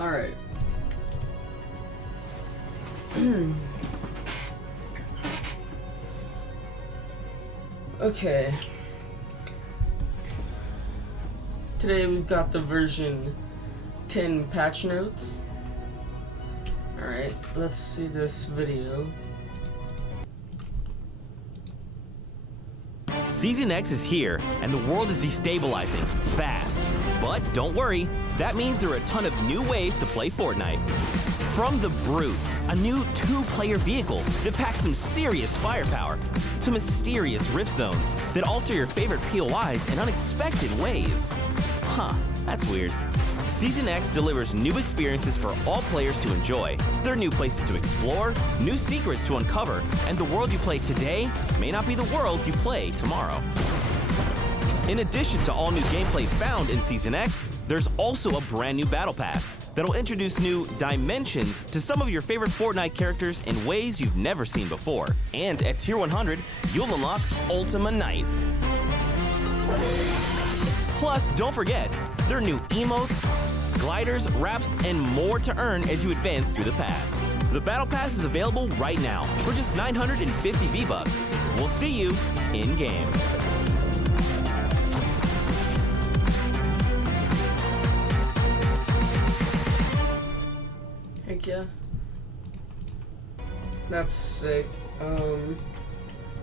Alright. Okay. Today we've got the version 10 patch notes. Alright, let's see this video. Season X is here, and the world is destabilizing fast. But don't worry, that means there are a ton of new ways to play Fortnite. From the Brute, a new 2-player vehicle that packs some serious firepower, to mysterious rift zones that alter your favorite POIs in unexpected ways. Huh, that's weird. Season X delivers new experiences for all players to enjoy. There are new places to explore, new secrets to uncover, and the world you play today may not be the world you play tomorrow. In addition to all new gameplay found in Season X, there's also a brand new Battle Pass that'll introduce new dimensions to some of your favorite Fortnite characters in ways you've never seen before. And at Tier 100, you'll unlock Ultima Night. Plus, don't forget, there are new emotes, gliders, wraps, and more to earn as you advance through the pass. The Battle Pass is available right now for just 950 V-Bucks. We'll see you in-game. Heck yeah. That's sick.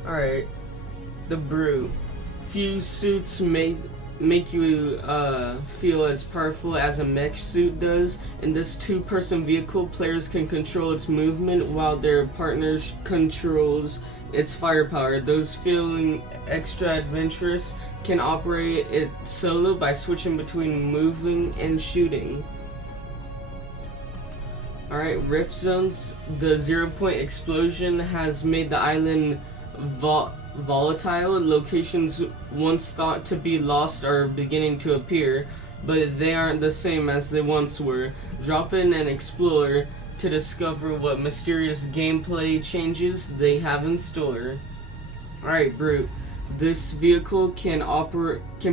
Alright. The Brew. Few suits make you feel as powerful as a mech suit does. In this 2-person vehicle, players can control its movement while their partner controls its firepower. Those feeling extra adventurous can operate it solo by switching between moving and shooting. Alright, Rift Zones. The 0-point explosion has made the island volatile. Locations once thought to be lost are beginning to appear, but they aren't the same as they once were. Drop in and explore to discover what mysterious gameplay changes they have in store. Alright, Brute. This vehicle can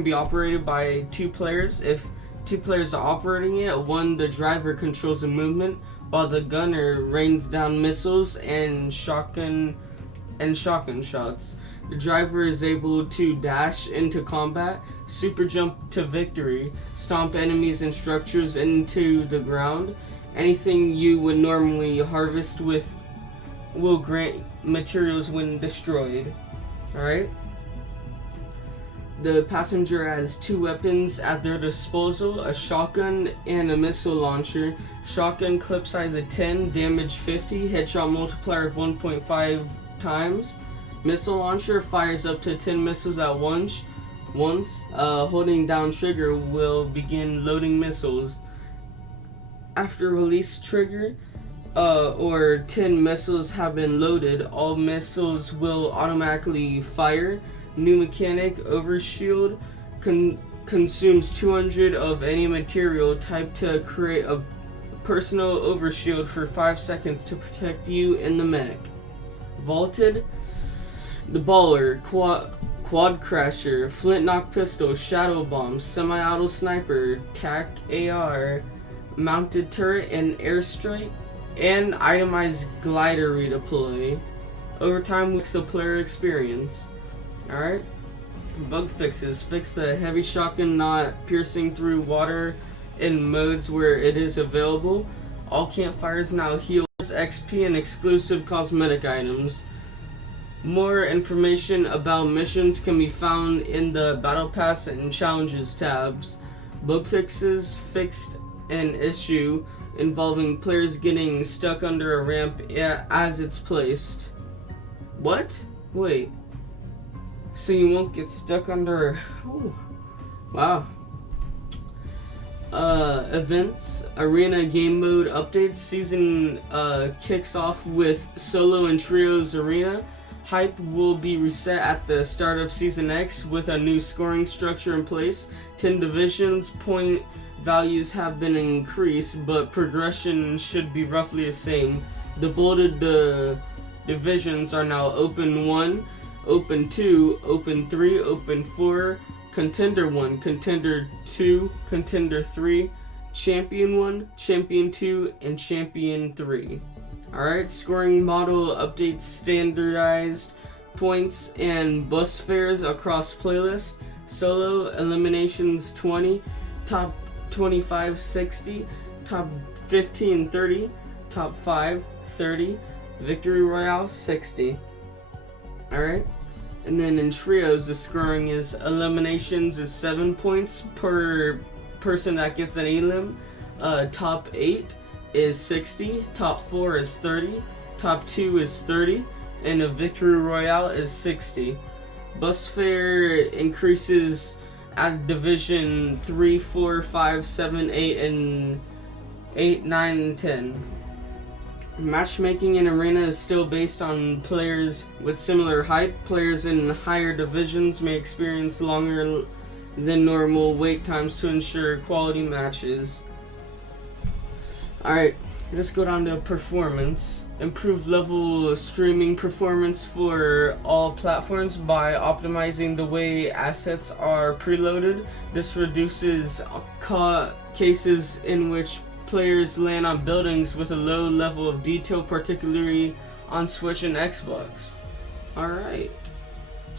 be operated by 2 players. If 2 players are operating it, one, the driver, controls the movement, while the gunner rains down missiles and shotgun shots. The driver is able to dash into combat, super jump to victory, stomp enemies and structures into the ground. Anything you would normally harvest with will grant materials when destroyed. Alright? The passenger has 2 weapons at their disposal, a shotgun and a missile launcher. Shotgun clip size of 10, damage 50, headshot multiplier of 1.5 times. Missile launcher fires up to 10 missiles at once. Holding down trigger will begin loading missiles. After release trigger, or 10 missiles have been loaded, all missiles will automatically fire. New mechanic, overshield, consumes 200 of any material type to create a personal overshield for 5 seconds to protect you in the mech. Vaulted, the Baller, Quad Crasher, Flint Knock Pistol, Shadow Bomb, Semi-Auto Sniper, TAC AR, Mounted Turret, and Airstrike, and Itemized Glider redeploy. Over time, makes the player experience. Alright. Bug fixes. Fix the heavy shotgun not piercing through water in modes where it is available. All campfires now heals XP and exclusive cosmetic items. More information about missions can be found in the Battle Pass and Challenges tabs. Bug fixes fixed an issue involving players getting stuck under a ramp as it's placed. What? Wait. So you won't get stuck under... Oh. Wow. Events, arena game mode updates. Season kicks off with solo and trios arena. Hype will be reset at the start of Season X with a new scoring structure in place. 10 divisions, point values have been increased, but progression should be roughly the same. The bolded divisions are now Open 1, Open 2, Open 3, Open 4, Contender 1, Contender 2, Contender 3, Champion 1, Champion 2, and Champion 3. Alright, scoring model updates standardized points and bus fares across playlists. Solo eliminations 20, top 25 60, top 15 30, top 5 30, victory royale 60. Alright, and then in trios the scoring is eliminations is 7 points per person that gets an elim. Top 8 is 60, top 4 is 30, top 2 is 30, and a victory royale is 60. Bus fare increases at division 3, 4, 5, 7, 8, and 8, 9, and 10. Matchmaking in arena is still based on players with similar height. Players in higher divisions may experience longer than normal wait times to ensure quality matches. Alright, let's go down to performance. Improved level streaming performance for all platforms by optimizing the way assets are preloaded. This reduces cases in which players land on buildings with a low level of detail, particularly on Switch and Xbox. Alright.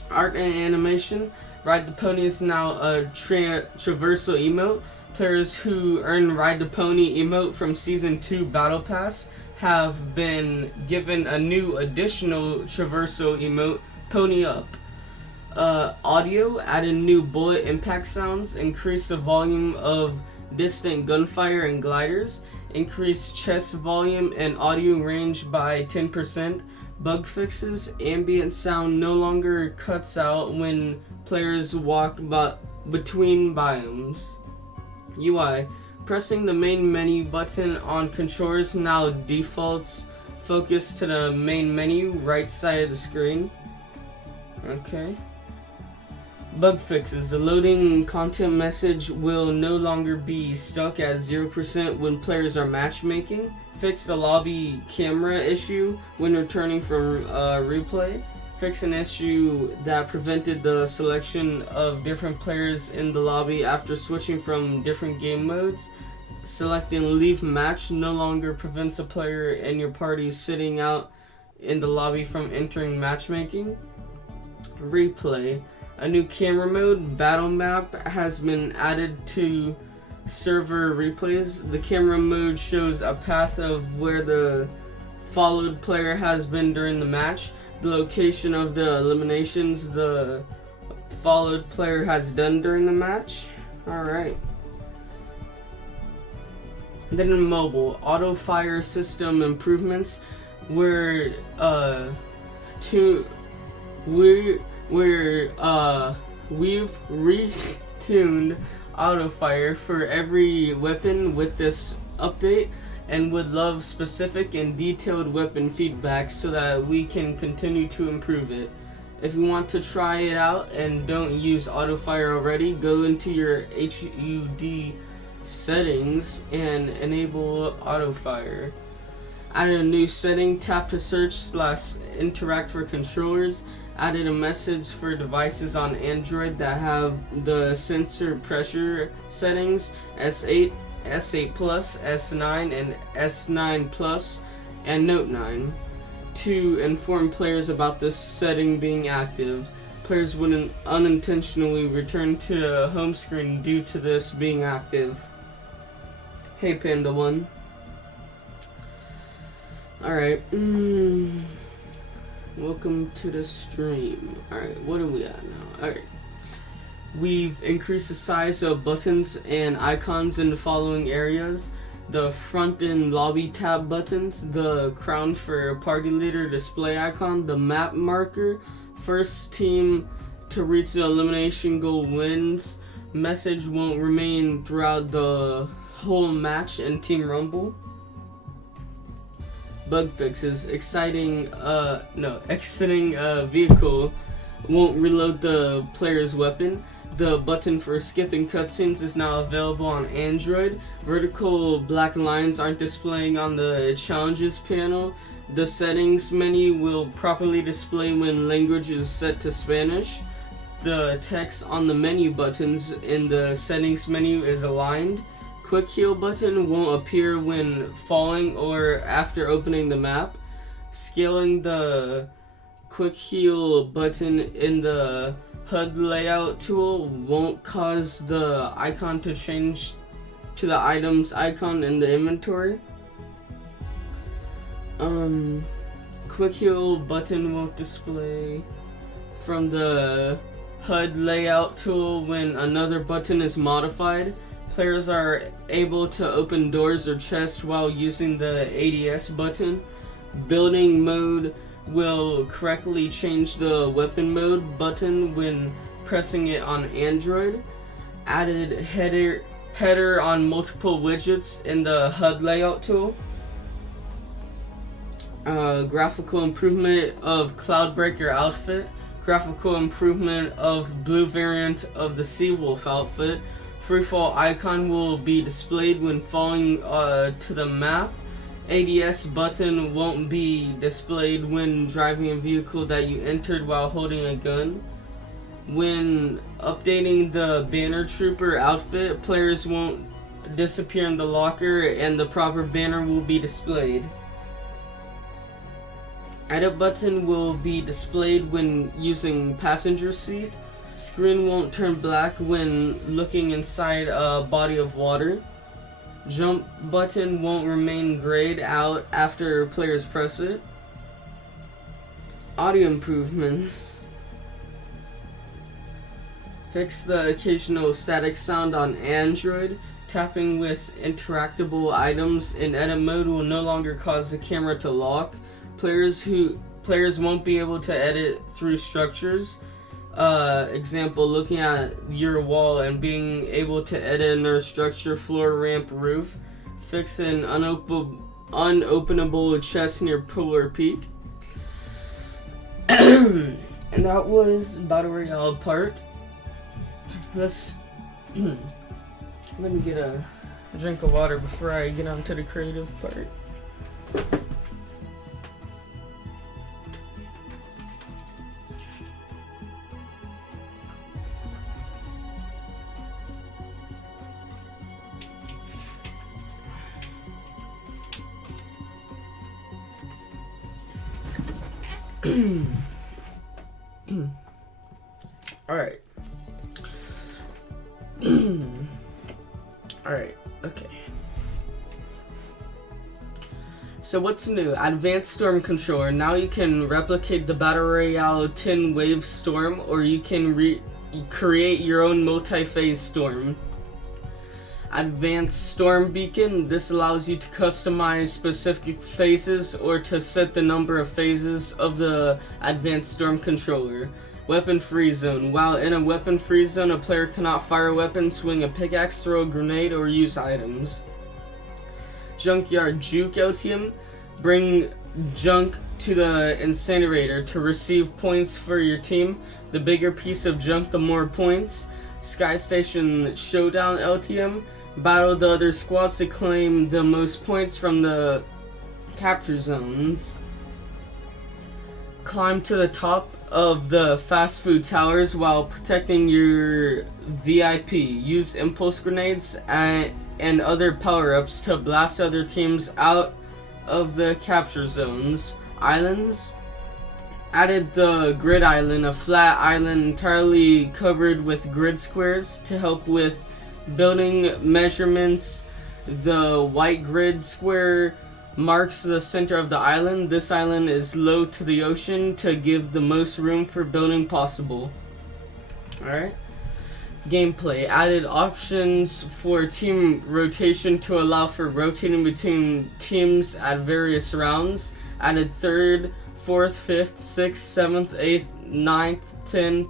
Art and animation. Ride the Pony is now a traversal emote. Players who earn Ride the Pony emote from Season 2 Battle Pass have been given a new additional traversal emote, Pony Up. Audio, added new bullet impact sounds, increase the volume of distant gunfire and gliders, increase chest volume and audio range by 10%. Bug fixes, ambient sound no longer cuts out when players walk between biomes. UI, pressing the main menu button on controllers now defaults focus to the main menu right side of the screen. Okay. Bug fixes. The loading content message will no longer be stuck at 0% when players are matchmaking. Fix the lobby camera issue when returning from replay. Fix an issue that prevented the selection of different players in the lobby after switching from different game modes. Selecting leave match no longer prevents a player in your party sitting out in the lobby from entering matchmaking. Replay. A new camera mode, battle map, has been added to server replays. The camera mode shows a path of where the followed player has been during the match, the location of the eliminations the followed player has done during the match. Alright. Then in mobile, auto fire system improvements we've retuned auto fire for every weapon with this update, and would love specific and detailed weapon feedback so that we can continue to improve it. If you want to try it out and don't use auto fire already, go into your HUD settings and enable auto fire. Added a new setting, tap to search / interact for controllers. Added a message for devices on Android that have the sensor pressure settings S8, S8 Plus, S9, and S9 Plus, and Note 9 to inform players about this setting being active. Players wouldn't unintentionally return to the home screen due to this being active. Hey Panda 1. Alright. Welcome to the stream. Alright, what are we at now? Alright. We've increased the size of buttons and icons in the following areas. The front and lobby tab buttons, the crown for party leader display icon, the map marker, first team to reach the elimination goal wins, message won't remain throughout the whole match and team rumble. Bug fixes, exiting vehicle won't reload the player's weapon. The button for skipping cutscenes is now available on Android. Vertical black lines aren't displaying on the challenges panel. The settings menu will properly display when language is set to Spanish. The text on the menu buttons in the settings menu is aligned. Quick heal button won't appear when falling or after opening the map. Scaling the quick heal button in the HUD layout tool won't cause the icon to change to the item's icon in the inventory. Quick heal button won't display from the HUD layout tool when another button is modified. Players are able to open doors or chests while using the ADS button. Building mode will correctly change the weapon mode button when pressing it on Android. Added header on multiple widgets in the HUD layout tool. Graphical improvement of Cloudbreaker outfit. Graphical improvement of blue variant of the Seawolf outfit. Freefall icon will be displayed when falling to the map. ADS button won't be displayed when driving a vehicle that you entered while holding a gun. When updating the Banner Trooper outfit, players won't disappear in the locker and the proper banner will be displayed. Edit button will be displayed when using passenger seat. Screen won't turn black when looking inside a body of water. Jump button won't remain grayed out after players press it. Audio improvements. Fix the occasional static sound on Android. Tapping with interactable items in edit mode will no longer cause the camera to lock. Players won't be able to edit through structures. Example, looking at your wall and being able to edit in a structure, floor, ramp, roof. Fix an unopenable chest near Polar Peak. And that was Battle Royale part. Let me get a drink of water before I get on to the creative part. Alright. Alright, okay. So what's new? Advanced Storm Controller. Now you can replicate the Battle Royale 10 Wave Storm, or you can create your own multi-phase storm. Advanced Storm Beacon. This allows you to customize specific phases or to set the number of phases of the Advanced Storm Controller. Weapon Free Zone. While in a weapon free zone, a player cannot fire a weapon, swing a pickaxe, throw a grenade, or use items. Junkyard Juke LTM. Bring junk to the incinerator to receive points for your team. The bigger piece of junk, the more points. Sky Station Showdown LTM. Battle the other squads to claim the most points from the capture zones. Climb to the top of the fast food towers while protecting your VIP. Use impulse grenades and other power-ups to blast other teams out of the capture zones. Islands. Added the grid island, a flat island entirely covered with grid squares to help with building measurements. The white grid square marks the center of the island. This island is low to the ocean to give the most room for building possible. Alright. Gameplay. Added options for team rotation to allow for rotating between teams at various rounds. Added 3rd, 4th, 5th, 6th, 7th, 8th, 9th, 10th,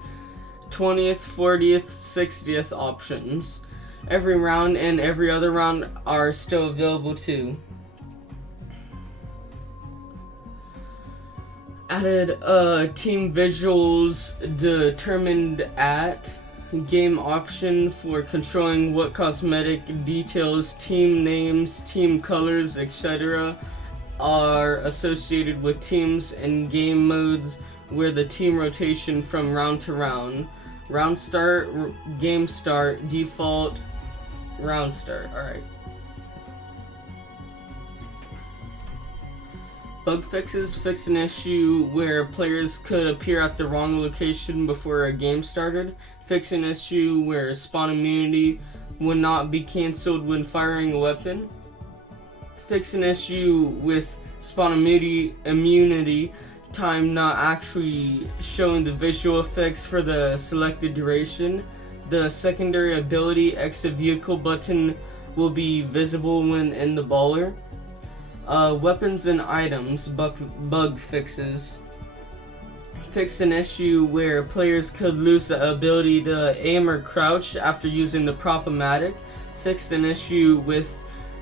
20th, 40th, 60th options. Every round and every other round are still available too. Added team visuals determined at game option for controlling what cosmetic details, team names, team colors, etc. are associated with teams and game modes where the team rotation from round to round. Round start, game start, default, round start. Alright. Bug fixes. Fix an issue where players could appear at the wrong location before a game started. Fix an issue where spawn immunity would not be cancelled when firing a weapon. Fix an issue with spawn immunity time not actually showing the visual effects for the selected duration. The secondary ability exit vehicle button will be visible when in the baller. Weapons and items bug fixes. Fix an issue where players could lose the ability to aim or crouch after using the Prop-O-Matic. Fixed an issue with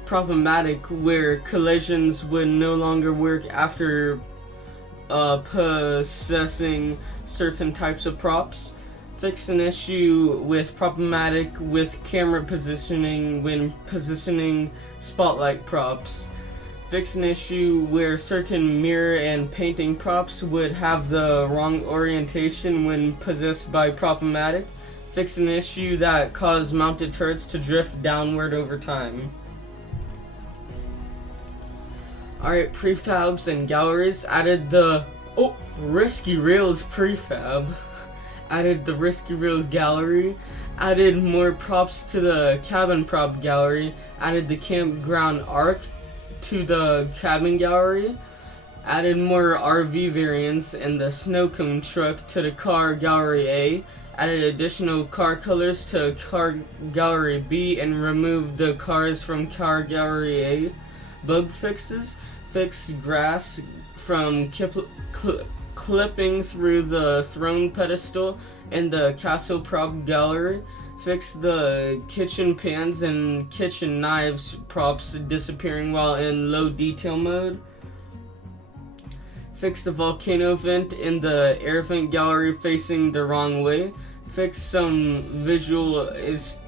Prop-O-Matic where collisions would no longer work after possessing certain types of props. Fix an issue with Prop-O-Matic with camera positioning when positioning spotlight props. Fix an issue where certain mirror and painting props would have the wrong orientation when possessed by Prop-O-Matic. Fix an issue that caused mounted turrets to drift downward over time. Alright, prefabs and galleries. Added the Risky Rails prefab. Added the Risky Rails gallery. Added more props to the cabin prop gallery. Added the campground arc to the cabin gallery. Added more RV variants and the snow cone truck to the car gallery A. Added additional car colors to car gallery B and removed the cars from car gallery A. Bug fixes. Fix grass from clipping through the throne pedestal in the castle prop gallery. Fix the kitchen pans and kitchen knives props disappearing while in low detail mode. Fix the volcano vent in the air vent gallery facing the wrong way. Fix some visual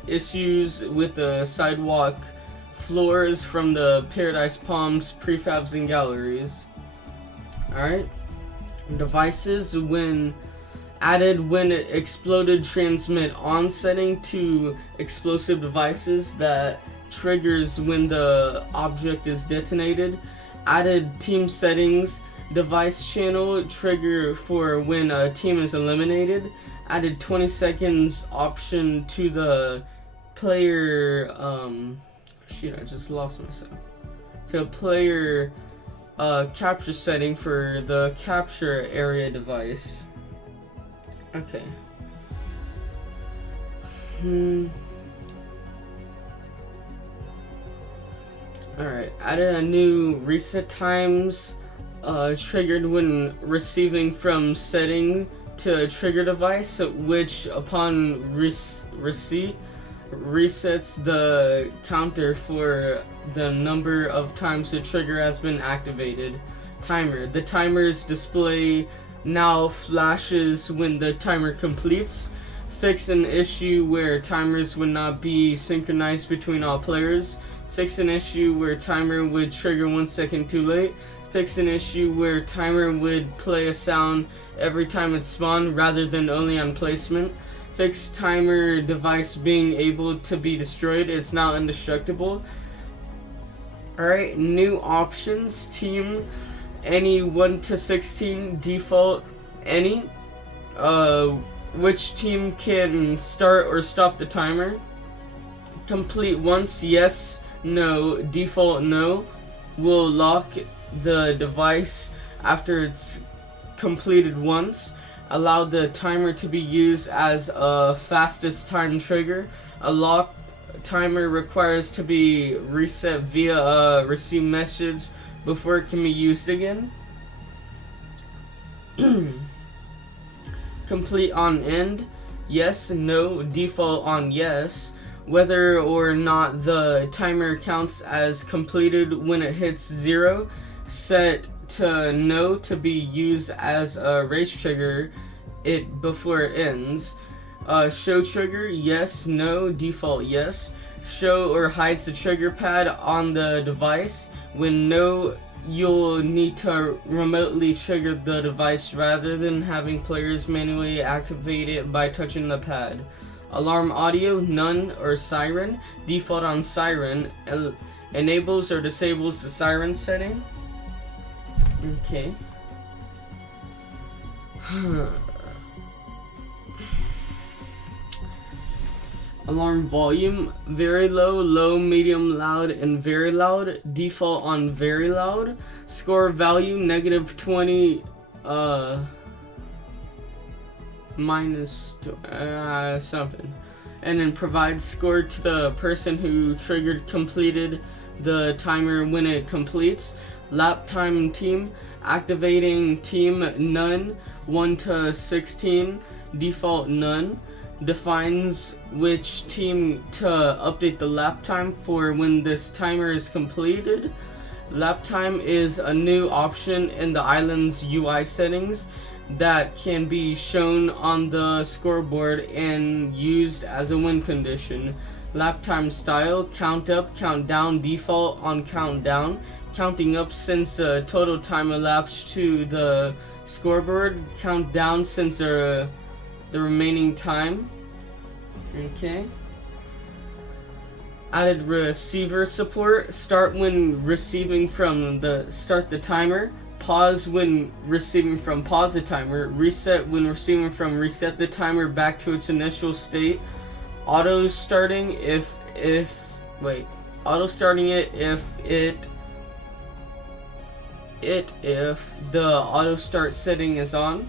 issues with the sidewalk floors from the Paradise Palms prefabs and galleries. Alright. Devices when exploded transmit on setting to explosive devices that triggers when the object is detonated. Added team settings device channel trigger for when a team is eliminated. Added 20 seconds option to the player I just lost myself. To player capture setting for the capture area device. Okay. Alright, added a new reset times triggered when receiving from setting to trigger device, which upon receipt resets the counter for the number of times the trigger has been activated. Timer. The timer's display now flashes when the timer completes. Fix an issue where timers would not be synchronized between all players. Fix an issue where timer would trigger 1 second too late. Fix an issue where timer would play a sound every time it spawned rather than only on placement. Fix timer device being able to be destroyed. It's now indestructible. Alright, new options. Team, any 1 to 16, default, any. Which team can start or stop the timer. Complete once, yes, no, default, no. Will lock the device after it's completed once. Allow the timer to be used as a fastest time trigger. A lock timer requires to be reset via a receive message before it can be used again. Complete on end, yes, no, default on yes. Whether or not the timer counts as completed when it hits 0, set to no to be used as a race trigger it before it ends. Show trigger, yes, no, default yes. Show or hides the trigger pad on the device. When no, you'll need to remotely trigger the device rather than having players manually activate it by touching the pad. Alarm audio, none or siren. Default on siren. Enables or disables the siren setting. Okay. Alarm volume, very low, low, medium, loud, and very loud. Default on very loud. Score value, -20, minus something. And then provides score to the person who completed the timer when it completes. Lap time team, activating team none, 1 to 16, default none. Defines which team to update the lap time for when this timer is completed. Lap time is a new option in the island's UI settings that can be shown on the scoreboard and used as a win condition. Lap time style, count up, count down, default on countdown. Counting up since the total time elapsed to the scoreboard. Count down since the remaining time. Okay. Added receiver support. Start when receiving from start the timer. Pause when receiving from pause the timer. Reset when receiving from reset the timer back to its initial state. Auto starting if the auto start setting is on.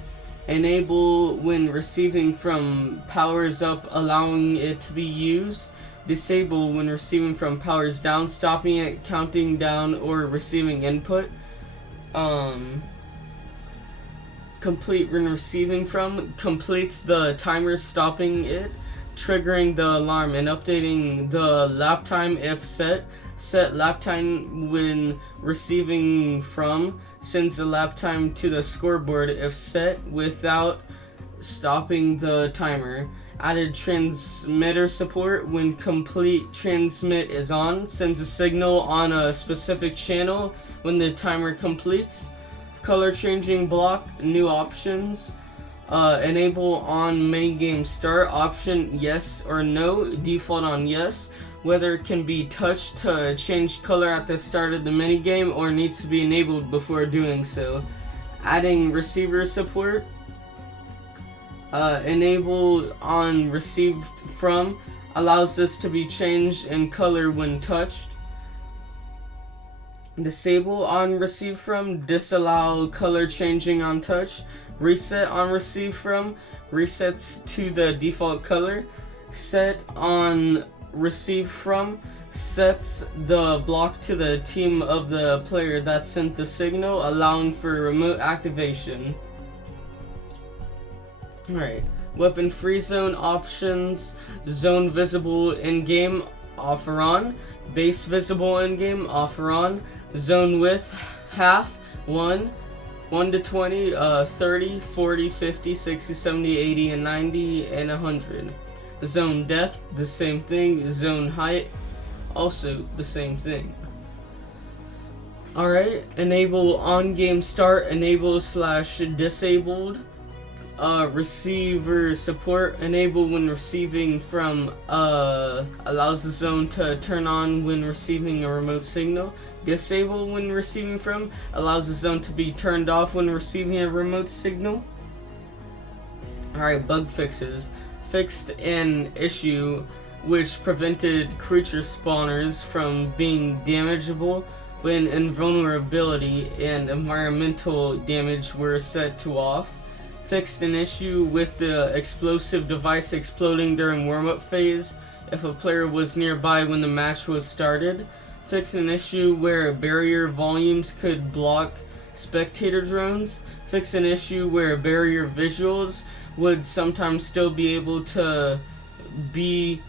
Enable when receiving from powers up, allowing it to be used. Disable when receiving from powers down, stopping it, counting down, or receiving input. Complete when receiving from, completes the timer, stopping it, triggering the alarm, and updating the lap time if set. Set lap time when receiving from, sends the lap time to the scoreboard if set without stopping the timer. Added transmitter support. When complete transmit is on, sends a signal on a specific channel when the timer completes. Color changing block, new options. Enable on minigame start, option yes or no, default on yes. Whether it can be touched to change color at the start of the minigame or needs to be enabled before doing so. Adding receiver support. Enable on received from, allows this to be changed in color when touched. Disable on receive from, disallow color changing on touch. Reset on receive from, resets to the default color. Set on receive from, sets the block to the team of the player that sent the signal, allowing for remote activation. Alright, weapon free zone options. Zone visible in game, off or on. Base visible in game, off or on. Zone width, half, 1 to 20, 30, 40, 50, 60, 70, 80, and 90, and 100. Zone depth, the same thing. Zone height, also the same thing. Alright, enable on game start, enable / disabled. Receiver support, enable when receiving from, allows the zone to turn on when receiving a remote signal. Disable when receiving from, allows the zone to be turned off when receiving a remote signal. Alright, bug fixes. Fixed an issue which prevented creature spawners from being damageable when invulnerability and environmental damage were set to off. Fixed an issue with the explosive device exploding during warm-up phase if a player was nearby when the match was started. Fixed an issue where barrier volumes could block spectator drones. Fixed an issue where barrier visuals would sometimes still be able to be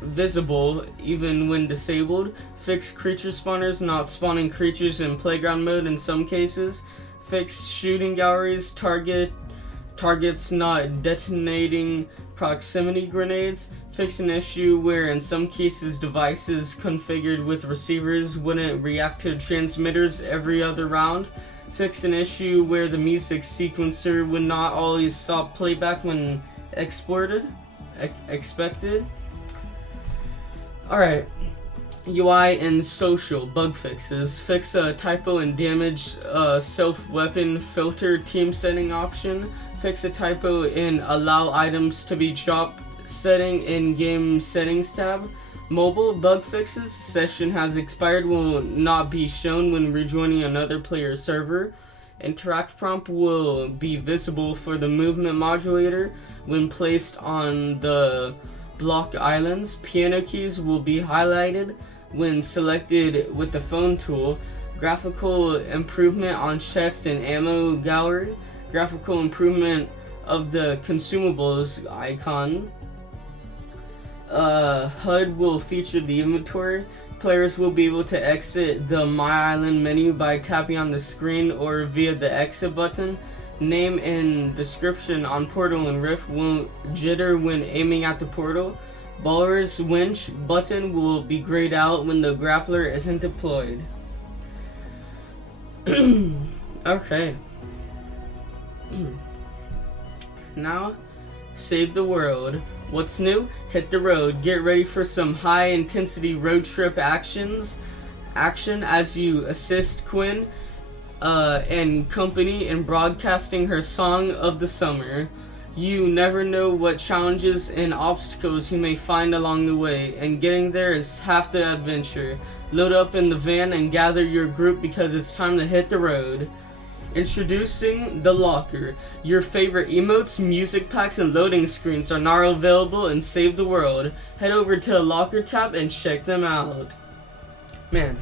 visible even when disabled. Fixed creature spawners not spawning creatures in playground mode in some cases. Fixed shooting galleries, targets not detonating proximity grenades. Fixed an issue where in some cases devices configured with receivers wouldn't react to transmitters every other round. Fixed an issue where the music sequencer would not always stop playback when exported. expected. Alright. UI and social bug fixes. Fix a typo and damage self-weapon filter team setting option. Fix a typo in allow items to be dropped setting in game settings tab. Mobile bug fixes. Session has expired will not be shown when rejoining another player's server. Interact prompt will be visible for the movement modulator when placed on the block islands. Piano keys will be highlighted when selected with the phone tool. Graphical improvement on chest and ammo gallery. Graphical improvement of the consumables icon. HUD will feature the inventory. Players will be able to exit the My Island menu by tapping on the screen or via the exit button. Name and description on portal and rift won't jitter when aiming at the portal. Baller's winch button will be grayed out when the grappler isn't deployed. Okay. Now, save the world. What's new? Hit the road. Get ready for some high intensity road trip action as you assist Quinn and company in broadcasting her song of the summer. You never know what challenges and obstacles you may find along the way, and getting there is half the adventure. Load up in the van and gather your group because it's time to hit the road. Introducing the Locker. Your favorite emotes, music packs, and loading screens are now available in Save the World. Head over to the Locker tab and check them out. Man.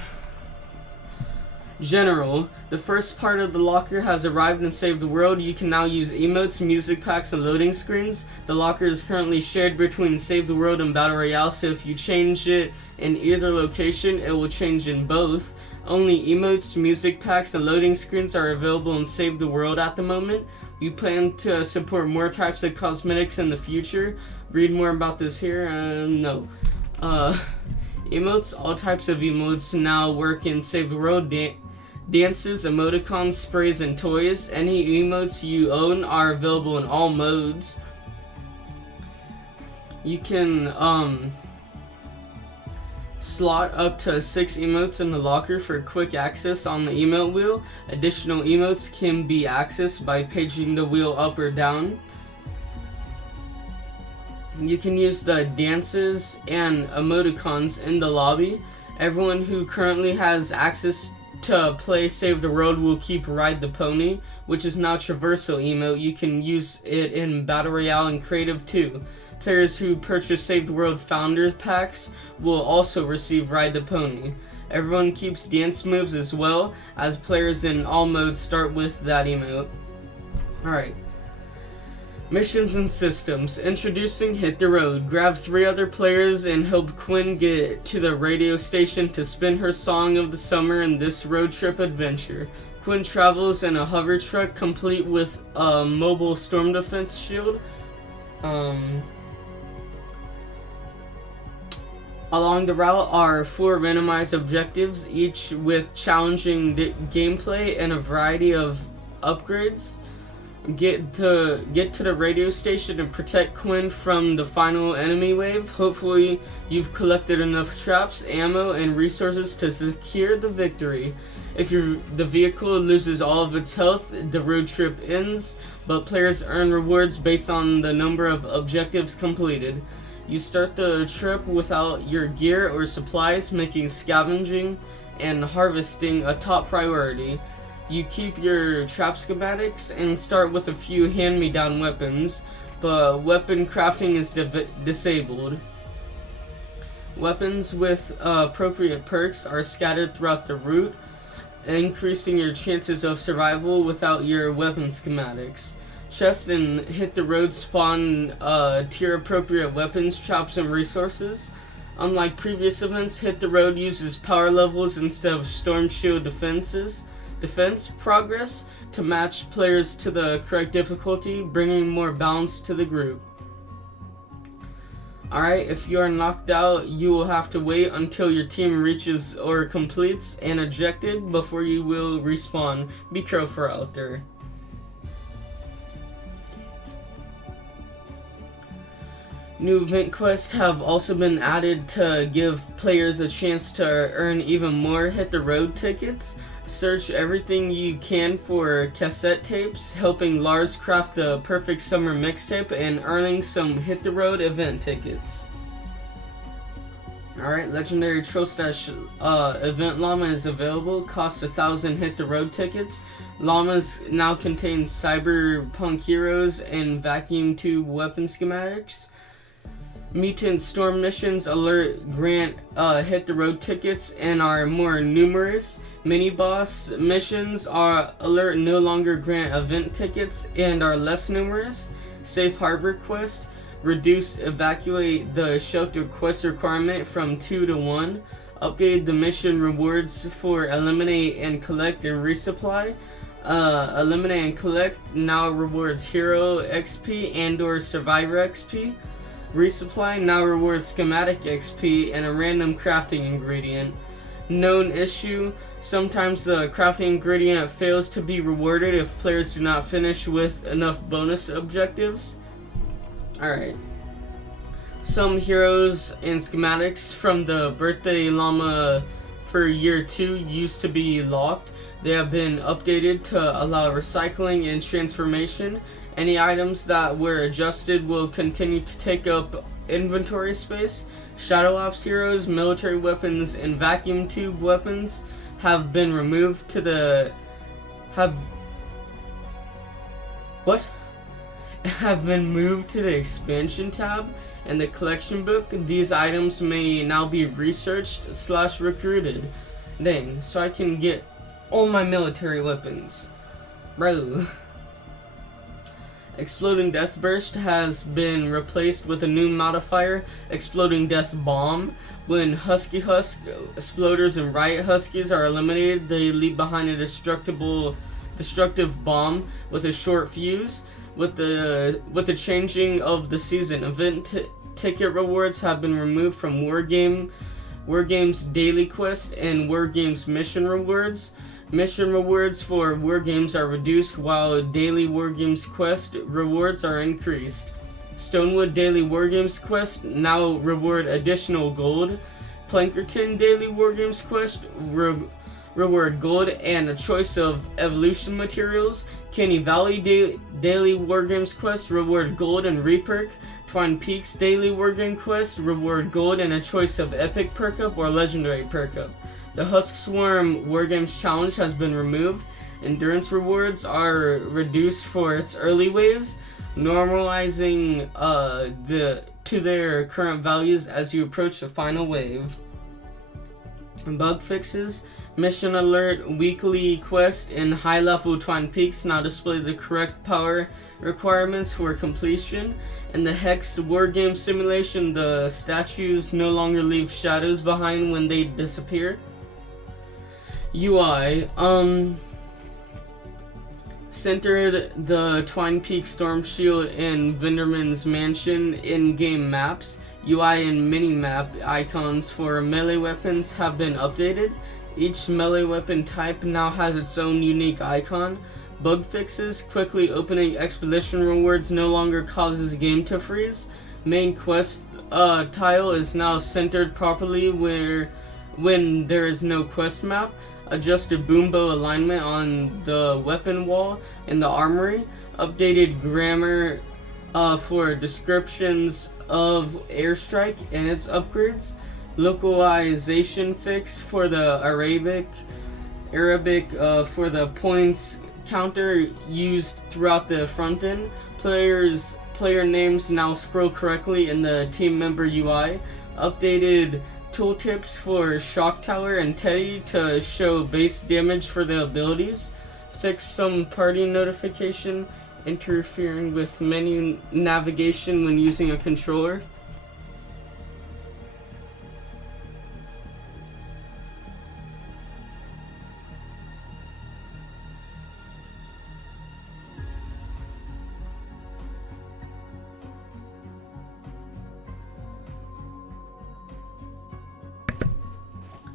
General. The first part of the Locker has arrived in Save the World. You can now use emotes, music packs, and loading screens. The Locker is currently shared between Save the World and Battle Royale, so if you change it in either location, it will change in both. Only emotes, music packs, and loading screens are available in Save the World at the moment. We plan to support more types of cosmetics in the future. Read more about this here. No. Emotes. All types of emotes now work in Save the World. Dances, emoticons, sprays, and toys. Any emotes you own are available in all modes. You can slot up to 6 emotes in the Locker for quick access on the emote wheel. Additional emotes can be accessed by paging the wheel up or down. You can use the dances and emoticons in the lobby. Everyone who currently has access to play Save the World will keep Ride the Pony, which is now traversal emote. You can use it in Battle Royale and Creative too. Players who purchase Save the World Founders packs will also receive Ride the Pony. Everyone keeps dance moves as well, as players in all modes start with that emote. Alright. Missions and systems. Introducing Hit the Road. Grab 3 other players and help Quinn get to the radio station to spin her song of the summer in this road trip adventure. Quinn travels in a hover truck complete with a mobile storm defense shield. Along the route are 4 randomized objectives, each with challenging gameplay and a variety of upgrades. Get to the radio station and protect Quinn from the final enemy wave. Hopefully you've collected enough traps, ammo, and resources to secure the victory. If the vehicle loses all of its health, the road trip ends, but players earn rewards based on the number of objectives completed. You start the trip without your gear or supplies, making scavenging and harvesting a top priority. You keep your trap schematics and start with a few hand-me-down weapons, but weapon crafting is disabled. Weapons with appropriate perks are scattered throughout the route, increasing your chances of survival without your weapon schematics. Chest and Hit the Road spawn tier-appropriate weapons, traps, and resources. Unlike previous events, Hit the Road uses power levels instead of Storm Shield defense progress to match players to the correct difficulty, bringing more balance to the group. Alright, if you are knocked out, you will have to wait until your team reaches or completes an objective before you will respawn. Be careful out there. New event quests have also been added to give players a chance to earn even more Hit the Road tickets. Search everything you can for cassette tapes, helping Lars craft the perfect summer mixtape and earning some Hit the Road event tickets. Alright, Legendary Troll Stash Event Llama is available, costs 1,000 Hit the Road tickets. Llamas now contain cyberpunk heroes and vacuum tube weapon schematics. Mutant Storm missions alert grant Hit the Road tickets and are more numerous. Mini boss missions are alert no longer grant event tickets and are less numerous. Safe Harbor quest reduced evacuate the shelter quest requirement from 2 to 1. Updated the mission rewards for eliminate and collect and resupply. Eliminate and collect now rewards hero XP and or survivor XP. Resupply now rewards schematic XP and a random crafting ingredient. Known issue: sometimes the crafting ingredient fails to be rewarded if players do not finish with enough bonus objectives. Alright. Some heroes and schematics from the birthday llama for year 2 used to be locked. They have been updated to allow recycling and transformation. Any items that were adjusted will continue to take up inventory space. Shadow Ops heroes, military weapons, and vacuum tube weapons have been removed to the have been moved to the expansion tab and the collection book. These items may now be researched / recruited. Dang, so I can get all my military weapons. Bro. Exploding Death Burst has been replaced with a new modifier, Exploding Death Bomb. When Husky Husk, Exploders, and Riot Huskies are eliminated, they leave behind a destructive bomb with a short fuse. With the changing of the season, event ticket rewards have been removed from War Games Daily Quest and War Games Mission Rewards. Mission rewards for War Games are reduced while Daily War Games Quest rewards are increased. Stonewood Daily War Games Quest now reward additional gold. Plankerton Daily War Games Quest reward gold and a choice of evolution materials. Canny Valley Daily War Games Quest reward gold and reperk. Twine Peaks Daily War Game Quest reward gold and a choice of epic perk up or legendary perk up. The Husk Swarm War Games Challenge has been removed. Endurance rewards are reduced for its early waves, normalizing to their current values as you approach the final wave. Bug fixes: Mission Alert Weekly Quest in High Level Twine Peaks now display the correct power requirements for completion. In the Hex War Game Simulation, the statues no longer leave shadows behind when they disappear. UI centered the Twine Peak Storm Shield and Vinderman's Mansion in-game maps. UI and mini-map icons for melee weapons have been updated. Each melee weapon type now has its own unique icon. Bug fixes: quickly opening expedition rewards no longer causes game to freeze. Main quest tile is now centered properly when there is no quest map. Adjusted boombow alignment on the weapon wall in the armory. Updated grammar for descriptions of airstrike and its upgrades. Localization fix for the Arabic for the points counter used throughout the front end. Player names now scroll correctly in the team member UI. Updated tooltips for Shock Tower and Teddy to show base damage for the abilities. Fix some party notification interfering with menu navigation when using a controller.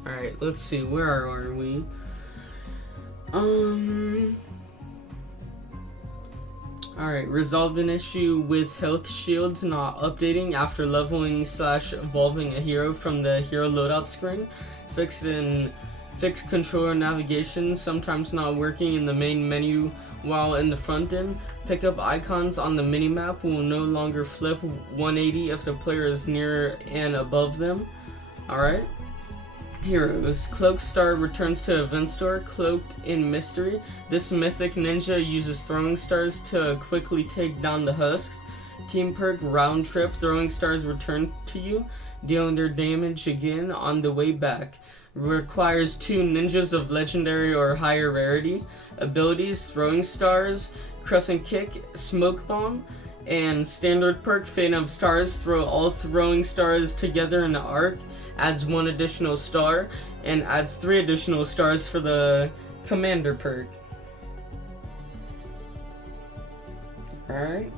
Alright, let's see, where are we? Alright, resolved an issue with health shields not updating after leveling / evolving a hero from the hero loadout screen. Fixed controller navigation, sometimes not working in the main menu while in the front end. Pickup icons on the minimap will no longer flip 180 if the player is near and above them. Alright. Heroes. Cloak Star returns to Event Store, cloaked in mystery. This mythic ninja uses throwing stars to quickly take down the husks. Team perk Round Trip. Throwing stars return to you, dealing their damage again on the way back. Requires 2 ninjas of legendary or higher rarity. Abilities Throwing Stars, Crescent Kick, Smoke Bomb, and standard perk Fate of Stars. Throw all throwing stars together in an arc. Adds 1 additional star and adds 3 additional stars for the commander perk. Alright.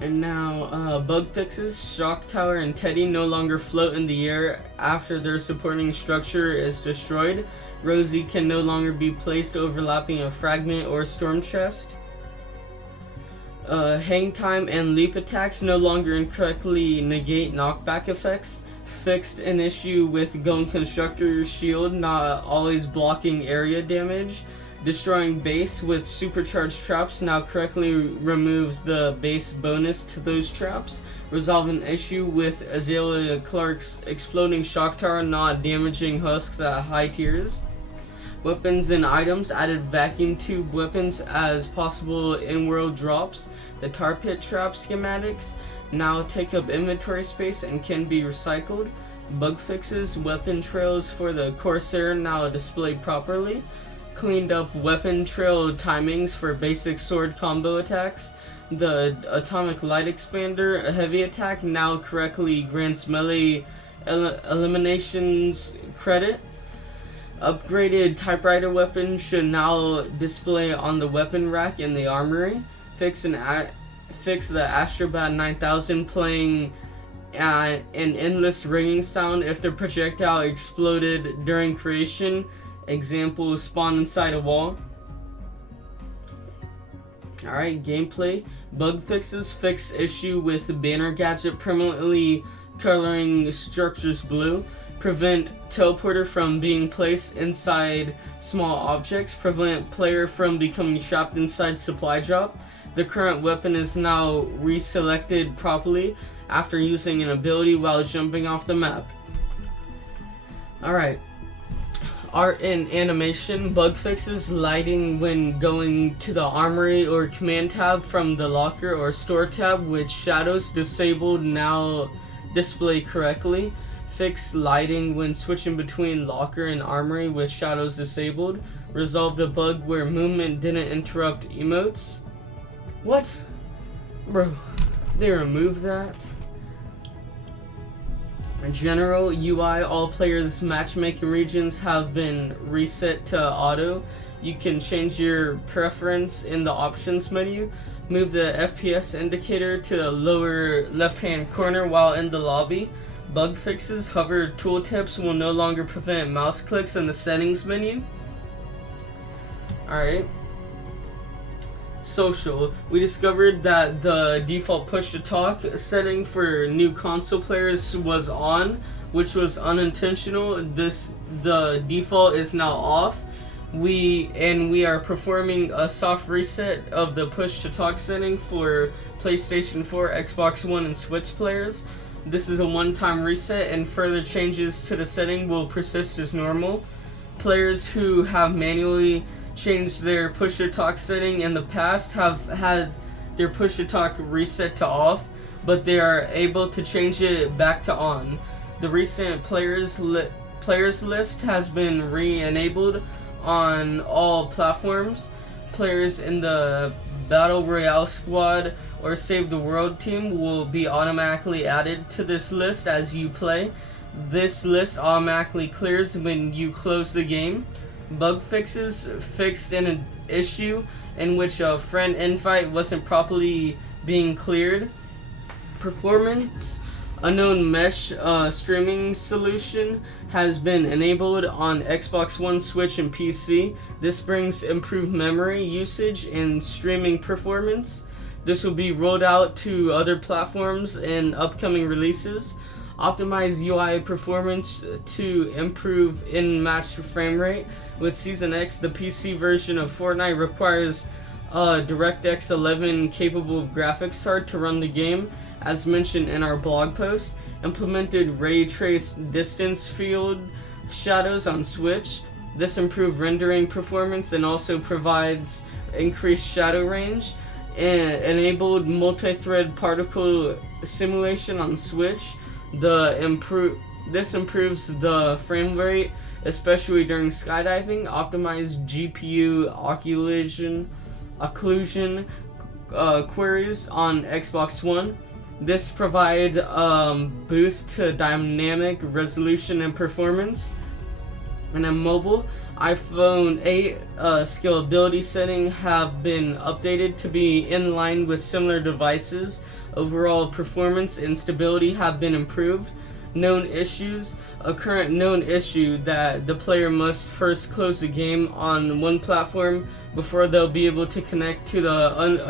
And now bug fixes. Shock Tower and Teddy no longer float in the air after their supporting structure is destroyed. Rosie can no longer be placed overlapping a fragment or storm chest. Hang time and leap attacks no longer incorrectly negate knockback effects. Fixed an issue with Gone Constructor's shield not always blocking area damage. Destroying base with supercharged traps now correctly removes the base bonus to those traps. Resolve an issue with Azalea Clark's exploding shock tower not damaging husks at high tiers. Weapons and items added vacuum tube weapons as possible in-world drops. The tar pit trap schematics now take up inventory space and can be recycled. Bug fixes. Weapon trails for the Corsair now displayed properly. Cleaned up weapon trail timings for basic sword combo attacks. The atomic light expander, a heavy attack, now correctly grants melee eliminations credit. Upgraded typewriter weapon should now display on the weapon rack in the armory. Fix the Astrobat 9000 playing an endless ringing sound if the projectile exploded during creation. Example, spawn inside a wall. Alright, gameplay. Bug fixes. Fix issue with banner gadget permanently coloring structures blue. Prevent teleporter from being placed inside small objects. Prevent player from becoming trapped inside supply drop. The current weapon is now reselected properly after using an ability while jumping off the map. Alright. Art and animation. Bug fixes. Lighting when going to the armory or command tab from the locker or store tab with shadows disabled now display correctly. Fix lighting when switching between locker and armory with shadows disabled. Resolved a bug where movement didn't interrupt emotes. What? Bro, they removed that? In general UI, all players' matchmaking regions have been reset to auto. You can change your preference in the options menu. Move the FPS indicator to the lower left-hand corner while in the lobby. Bug fixes. Hover tooltips will no longer prevent mouse clicks in the settings menu. Alright. Social. We discovered that the default push-to-talk setting for new console players was on, which was unintentional. The default is now off. We are performing a soft reset of the push-to-talk setting for PlayStation 4, Xbox One, and Switch players. This is a one-time reset, and further changes to the setting will persist as normal. Players who have manually changed their push-to-talk setting in the past have had their push-to-talk reset to off, but they are able to change it back to on. The recent players list has been re-enabled on all platforms. Players in the Battle Royale squad or Save the World team will be automatically added to this list as you play. This list automatically clears when you close the game. Bug fixes. Fixed an issue in which a friend invite wasn't properly being cleared. Performance. Unknown mesh streaming solution has been enabled on Xbox One, Switch, and PC. This brings improved memory usage and streaming performance. This will be rolled out to other platforms in upcoming releases. Optimize UI performance to improve in-match frame rate. With Season X, the PC version of Fortnite requires a DirectX 11 capable graphics card to run the game, as mentioned in our blog post. Implemented ray trace distance field shadows on Switch. This improved rendering performance and also provides increased shadow range. And enabled multi-thread particle simulation on Switch. This improves the frame rate, especially during skydiving. Optimized GPU occlusion queries on Xbox One. This provides boost to dynamic resolution and performance. And on mobile, iPhone 8 scalability settings have been updated to be in line with similar devices. Overall performance and stability have been improved. Known issues. A current known issue that the player must first close the game on one platform before they'll be able to connect to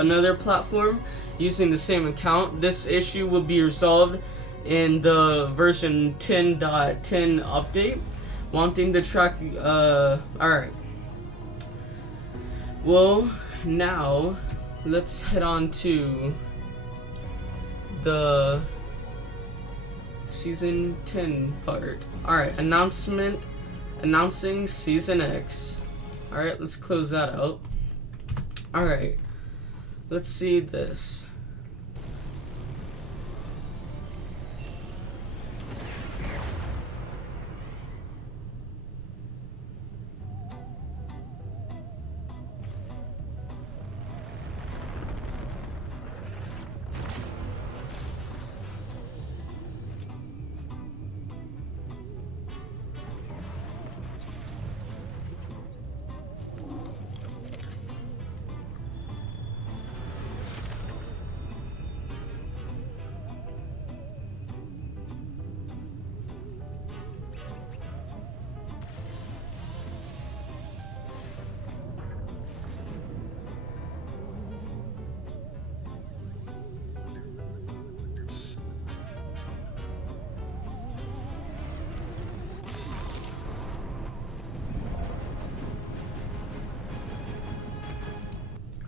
another platform using the same account. This issue will be resolved in the version 10.10 update. Wanting to track, alright. Well, now, let's head on to the Season 10 part. Alright, announcing Season X. Alright, let's close that out. Alright, let's see this.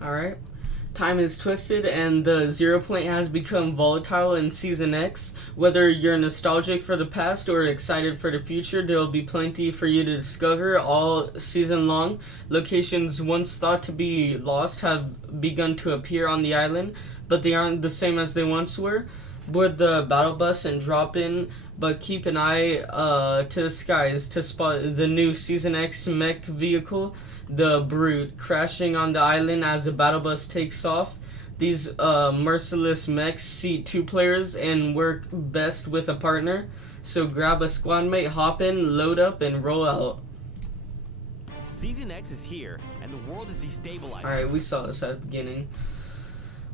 Alright, time is twisted and the 0 point has become volatile in Season X. Whether you're nostalgic for the past or excited for the future, there will be plenty for you to discover all season long. Locations once thought to be lost have begun to appear on the island, but they aren't the same as they once were. Board the battle bus and drop in, but keep an eye to the skies to spot the new Season X mech vehicle, the Brute, crashing on the island as the battle bus takes off. These merciless mechs seat 2 players and work best with a partner, so grab a squad mate, hop in, load up, and roll out. Season X is here, and the world is destabilizing. Alright, we saw this at the beginning.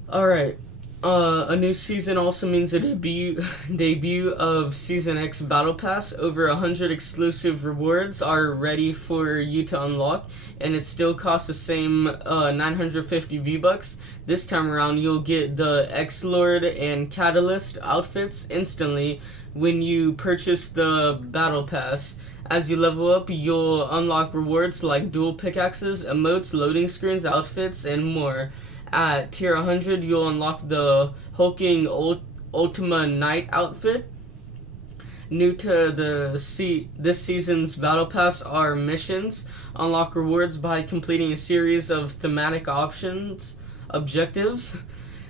Alright. A new season also means a debut of Season X Battle Pass. Over 100 exclusive rewards are ready for you to unlock, and it still costs the same 950 V-Bucks. This time around, you'll get the X-Lord and Catalyst outfits instantly when you purchase the Battle Pass. As you level up, you'll unlock rewards like dual pickaxes, emotes, loading screens, outfits, and more. At tier 100, you'll unlock the Hulking Ultima Knight outfit. New to this season's Battle Pass are missions. Unlock rewards by completing a series of thematic objectives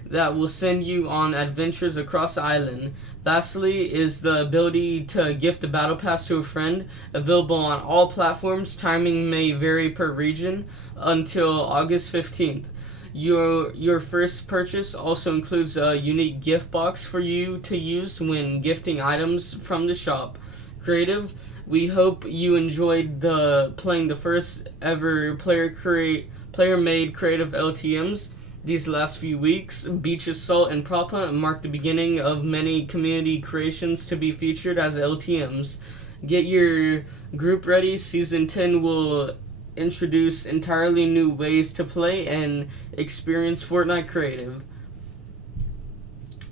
that will send you on adventures across the island. Lastly is the ability to gift the Battle Pass to a friend. Available on all platforms. Timing may vary per region until August 15th. Your first purchase also includes a unique gift box for you to use when gifting items from the shop. Creative, we hope you enjoyed playing the first ever player-made creative LTMs. These last few weeks, Beach Assault and Prop Hunt marked the beginning of many community creations to be featured as LTMs. Get your group ready. Season 10 will introduce entirely new ways to play and experience Fortnite creative.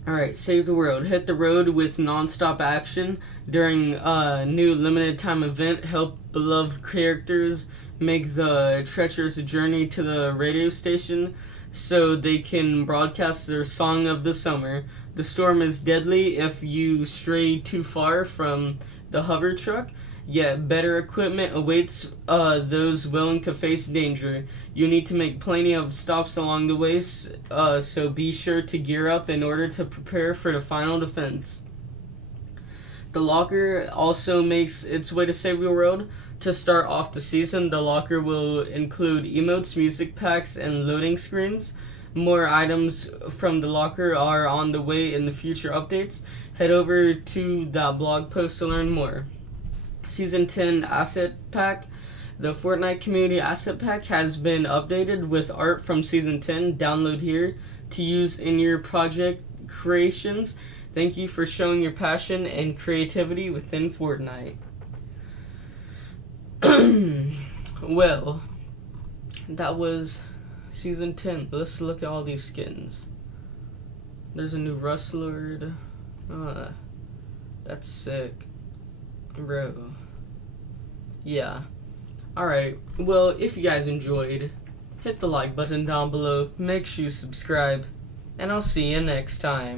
Alright, save the world. Hit the road with non-stop action during a new limited time event. Help beloved characters make the treacherous journey to the radio station so they can broadcast their song of the summer. The storm is deadly if you stray too far from the hover truck, yet better equipment awaits those willing to face danger. You need to make plenty of stops along the way, so be sure to gear up in order to prepare for the final defense. The locker also makes its way to Save Your World. To start off the season, the locker will include emotes, music packs, and loading screens. More items from the locker are on the way in the future updates. Head over to that blog post to learn more. Season 10 Asset Pack. The Fortnite Community Asset Pack has been updated with art from Season 10. Download here to use in your project creations. Thank you for showing your passion and creativity within Fortnite. Well, that was Season 10. Let's look at all these skins. There's a new Rust Lord. That's sick. Bro. Yeah. Alright, well, if you guys enjoyed, hit the like button down below, make sure you subscribe, and I'll see you next time.